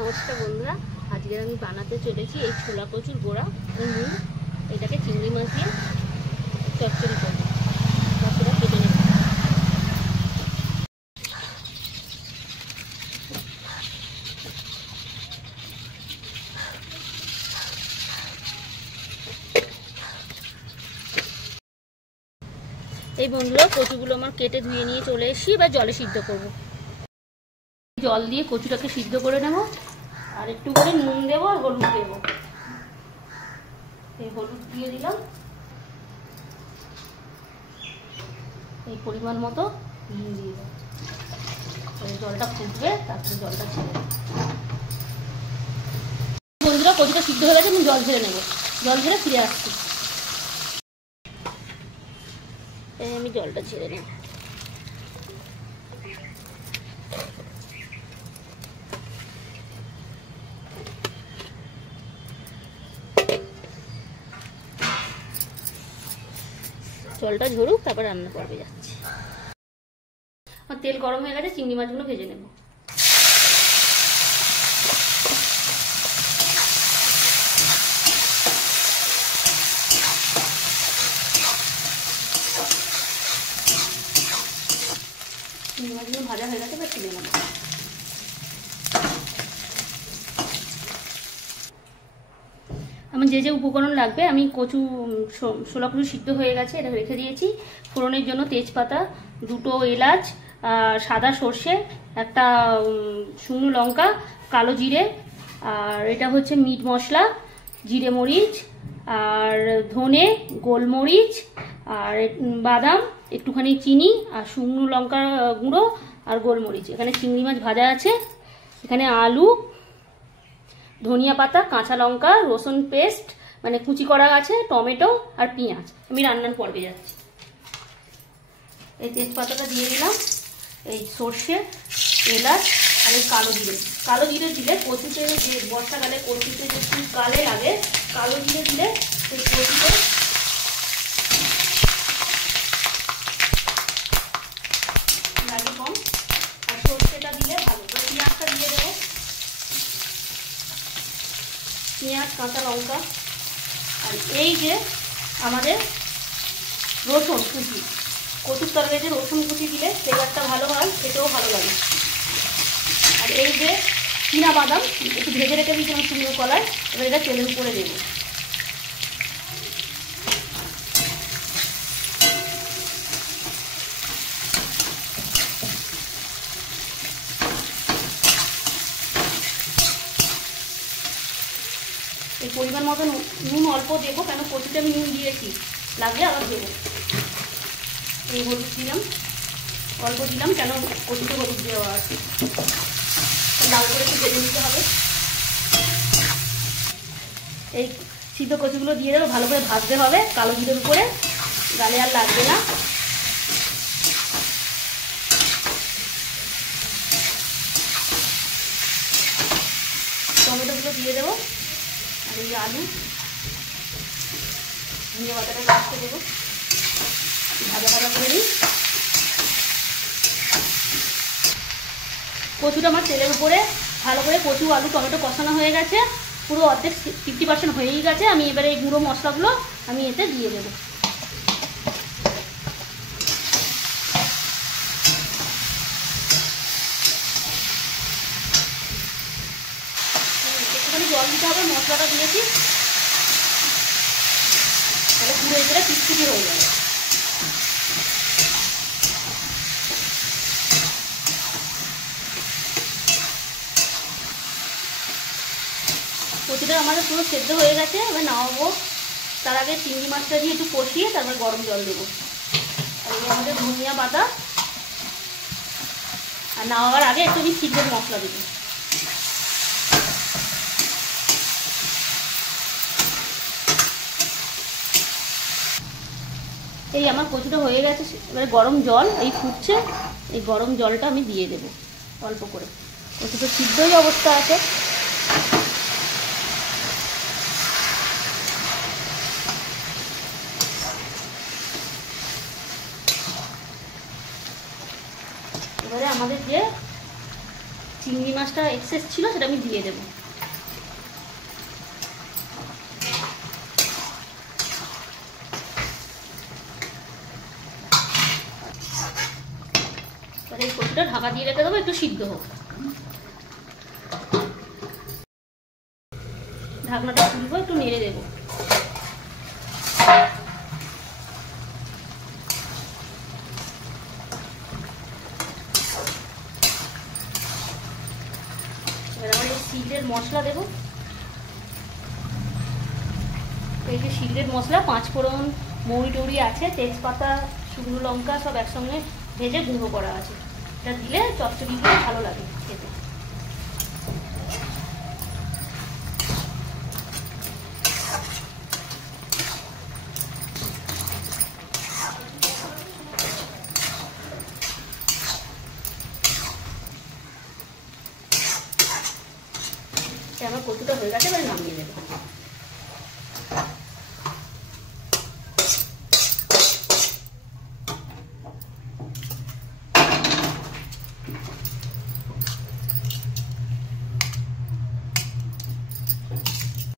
নমস্কার বন্ধুরা, আজকে আমি বানাতে চলেছি এই ছোলা কচুর গোড়া ও নুন। এটাকে চিংড়ি মাছ দিয়ে চচ্চড়ি করব। মশলা কেটে নেব। এই বন্ধুরা, কচুগুলো আমার কেটে ধুয়ে নিয়ে চলে এসেছি। এবার জলে সিদ্ধ করব। জল দিয়ে কচুটাকে সিদ্ধ করে নেব। আর একটু করে নুন দেবো আর হলুদ দেবো। এই হলুদ দিয়ে দিলাম, এই পরিমাণ মতো নুন দিয়ে দেবো। জলটা ফুটবে, তারপরে জলটা ছেড়ে দেবো। বন্ধুরা, কচুটা সিদ্ধ হয়ে গেছে, আমি জল ঝেড়ে নেবো। জল ঝেড়ে ফিরে আসছি। আমি জলটা ছেড়ে নেব। জলটা ঝরুক, তারপর রান্না করবে যাচ্ছি। আমার তেল গরম হয়ে গেছে, চিংড়ি মাছগুলো ভেজে নেব। চিংড়ি মাছগুলো ভাজা হয়ে গেছে, এবার তুলে নেব। আমার যে যে উপকরণ লাগবে, আমি ছোলা কচু সিদ্ধ হয়ে গেছে, এটা রেখে দিয়েছি। ফোড়নের জন্য তেজপাতা, দুটো এলাচ, সাদা সর্ষে, একটা শুকনো লঙ্কা, কালো জিরে, আর এটা হচ্ছে মিট মশলা, জিরে মরিচ, আর ধনে, গোলমরিচ, আর বাদাম, একটুখানি চিনি, আর শুকনো লঙ্কা গুঁড়ো আর গোলমরিচ। এখানে চিংড়ি মাছ ভাজা আছে, এখানে আলু, ধনিয়া পাতা, কাঁচা লঙ্কা, রসুন পেস্ট মানে কুচি করা আছে, টমেটো আর পেঁয়াজ। আমি রান্নার পর্বে যাচ্ছি। এই তেজপাতাটা দিয়ে দিলাম, এই সর্ষে, এলাচ আর এই কালো জিরে। কালো জিরে দিলে কচুতে, যে বর্ষাকালে কচুতে যে খুব গালে লাগে, কালো জিরে দিলে সেই কচুতে লাগে কম। আর সর্ষেটা দিলে ভালো। পেঁয়াজটা দিয়ে দেবো, পেঁয়াজ, কাঁচা লঙ্কা, আর এই যে আমাদের রসুন কুচি। কচুর তরকারিতে রসুন কুচি দিলে ফ্লেভারটা ভালো হয়, খেতেও ভালো লাগে। আর এই যে চীনা বাদাম একটু ভেজে রেখে দিয়েছিলাম শুকনো কলায়, এবার এটা তেলের উপরে দেবো। এই পরিমাণ মতো নুন অল্প দেবো, কেন কচুতে আমি নুন দিয়েছি, লাগলে আবার দেবো। এই হলুদ দিলাম, অল্প দিলাম, কেন কচুতে হলুদ দেওয়া আছে। লাল করে একটু ভেজে নিতে হবে। এই সিদ্ধ কচুগুলো দিয়ে দেবো, ভালো করে ভাজতে হবে কালো জিরের উপরে, গালে আর লাগবে না। টমেটোগুলো দিয়ে দেবো, আর এই আলু, ধনিয়া পাতাটা কাটতে দেবো, ভাজা ভাজা করে নিই। কচুটা আমার তেলের উপরে ভালো করে কচু, আলু, টমেটো কষানো হয়ে গেছে, পুরো অর্ধেক 50% হয়েই গেছে। আমি এবারে এই গুঁড়ো মশলাগুলো আমি এতে দিয়ে দেবো। একটুখানি জল দিতে হবে, মশলাটা দিয়েছি, তাহলে পুরো এবারে চিটচিটি হয়ে যাবে। কচুটা আমাদের পুরো সেদ্ধ হয়ে গেছে, এবার নামাবো। তার আগে চিংড়ি মাছটা দিয়ে একটু কষিয়ে তারপর গরম জল দেবো। আর এই আমাদের ধনিয়া পাতা, আর নামাবার আগে একটু আমি সিদ্ধের মশলা দেবো। এই আমার কচুটা হয়ে গেছে, এবারে গরম জল এই ফুটছে, এই গরম জলটা আমি দিয়ে দেবো অল্প করে। কচুটা সিদ্ধই অবস্থা আছে। এবারে আমাদের যে চিংড়ি মাছটা এক্সেস ছিল সেটা আমি দিয়ে দেবো। এই কচুটা ঢাকা দিয়ে রেখে দেবো, একটু সিদ্ধ হোক। ঢাকনাটা খুলবো, একটু নেড়ে দেবো। এবার আমার এই শিলের মশলা দেবো। এই যে শিলের মশলা, 5 ফোড়ন, মৌরি টৌরি আছে, তেজপাতা, শুকনো লঙ্কা সব একসঙ্গে ভেজে গুঁড়ো করা আছে। এটা দিলে চচ্চড়ি দিয়ে ভালো লাগে খেতে। আমার কচুটা হয়ে গেছে, এবার নামিয়ে দেবো।